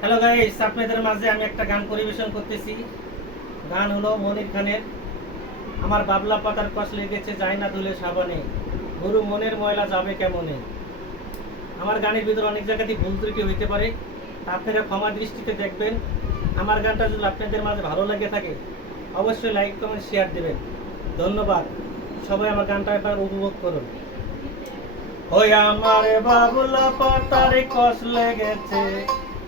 Hello guys, আপনাদের মাঝে আমি একটা গান পরিবেশন করতেছি। গান হলো মনির খানের আমার বাবলা পাতার কষ লেগেছে যায় না ধুলে সাবানে, গরু মনের ময়লা যাবে কেমনে। আমার গানের ভিতরে অনেক জায়গাতেই ভুল ত্রুটি হইতে পারে, আপনারা ক্ষমা দৃষ্টিতে দেখবেন। আমার গানটা যদি আপনাদের মাঝে ভালো লাগে থাকে অবশ্যই লাইক কমেন্ট শেয়ার দেবেন। ধন্যবাদ। সবাই আমার গানটা একবার উপভোগ করুন। ওই আমার বাবলা পাতার কষ লেগেছে,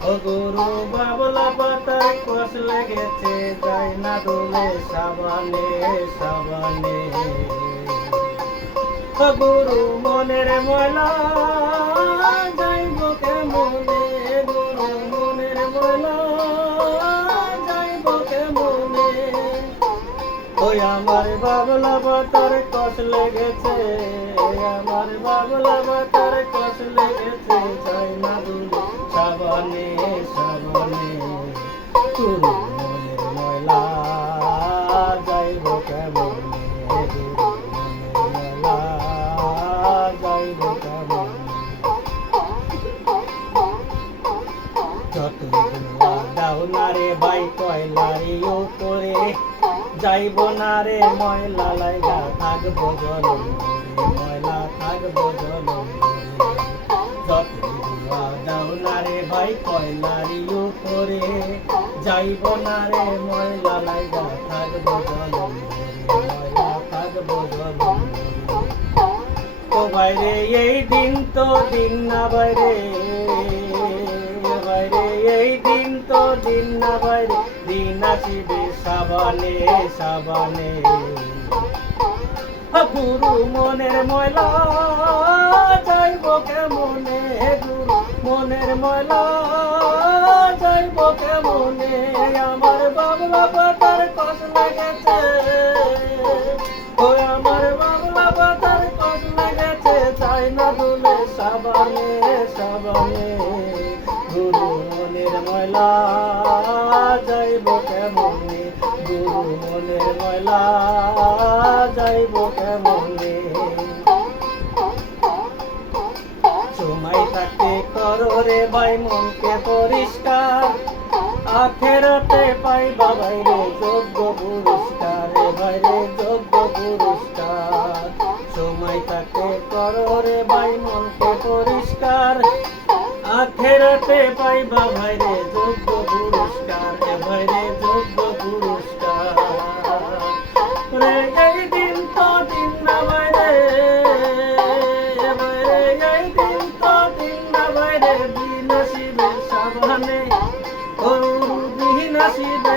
ও গুরু বাবলা পাতার কষ লেগেছে যায় না দোলে সাবানে সাবানে, ও গুরু মনের ময়লা যাইব কেমনে, গুরু মনের ময়লা যাইব কেমনে। ওই আমার বাবলা পাতার কষ লেগেছে, আমার বাবলা পাতার কষ লেগেছে যায় না দোলে সাবানে সাবানে, গুরু মনের ময়লা যাইব কেমনে, গুরু মনের ময়লা যাইব কেমনে। যত দুয়া দাও না রে ভাই কয়লারি উপরে, যাইব না রে ময়লা লাইগা থাকবো জলম ভরে, ময়লা থাকবো জলম ভরে। যত দুয়া দাও না রে ভাই কয়লারি উপরে, যাইব না রে ময়লা লাইগা থাকবো জলম ভরে, ময়লা থাকবো জলম ভরে। ও বাইরে এই দিন তো দিন না বাইরে, বাইরে এই দিন তো দিন না বাইরে, দিন আসিবে সাবানে সাবানে, গুরু মনের ময়লা যাইব কেমনে, গুরু মনের ময়লা যাইব কেমনে। আমার বাবলা পাতার কষ লেগেছে, ও আমার বাবলা পাতার কষ লেগেছে যাই না দুলে সাবানে সাবানে, গুরু মনের ময়লা যাইব কেমনে, গুরু মনের ময়লা যাইব কেমনে। সময় থাকতে করো রে ভাই মনকে পরিষ্কার, আখেরাতে পাইবা বাইরে যোগ্য পুরস্কার, রে বাইরে যোগ্য পুরস্কার। সময় থাকতে করো রে ভাই মনকে পরিষ্কার, আখেরাতে পাইবা ভাইরে যোগ্য পুরস্কার, রে ভাইরে যোগ্য পুরস্কার। রে এই দিন তো দিন না বাইরে, বাইরে এই দিন তো দিন না বাইরে, দিন আসিবে সাবানে, ও দিন আসিবে